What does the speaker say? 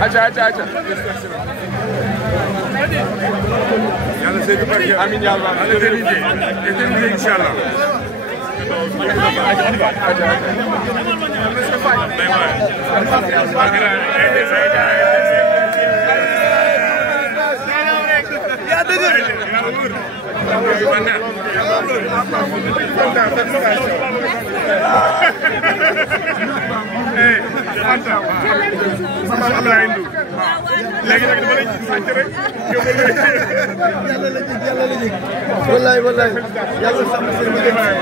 aca yàlla sëy bi barke amiin yàlla éternité inchallah léegi nag dama lay sant rek yàlla la jig wallaay yàlla sàmm seen liggéey